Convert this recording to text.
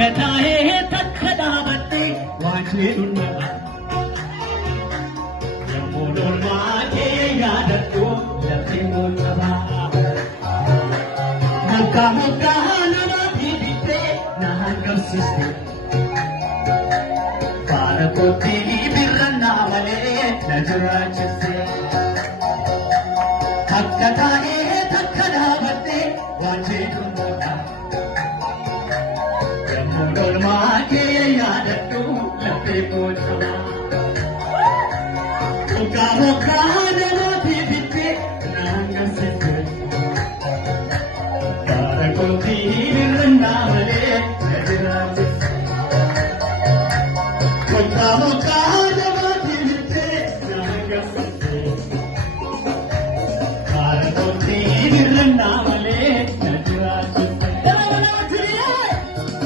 Akkataa'ee takka dhaabattee waan jedhuun yommuu dolmaa kee yaadadhu lafee moottabaa. Moggaa namaa biibittee na hangamsiiste. Faana kootii birrannaa malee na jiraachiste. Akkataa'ee takka dhaabattee waan jedhuun dolmaa kee yaadadhu lafee moottabaa. Moggaa namaa biibittee na hangamsiiste. Faana kootii